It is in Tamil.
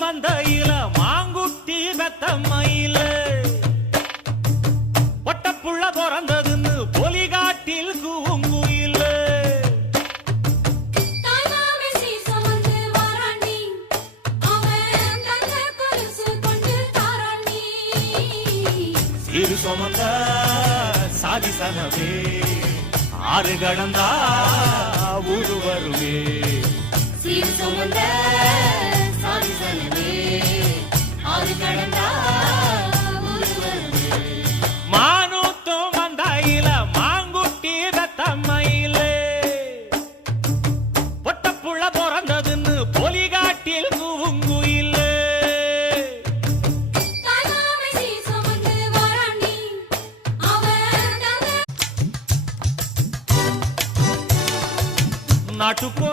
மந்தையில மாங்குட்டி பெத்தம்மையில ஒட்டப்புள்ள பிறந்ததுன்னு பொலிகாட்டில் கூங்குயில இரு சுமந்த சாதி சனவே ஆறு கடந்தா ஊரு வருவே சீர் சுமந்த சாதி சனவே ஆறு கடந்தா ஊரு வருவே மானூத்தும் மந்தையில மாங்குட்டி பெத்தம்மையில ஒட்டப்புள்ள பிறந்ததுன்னு பொலிகாட்டில் கூங்குயில நாட்டுக்கு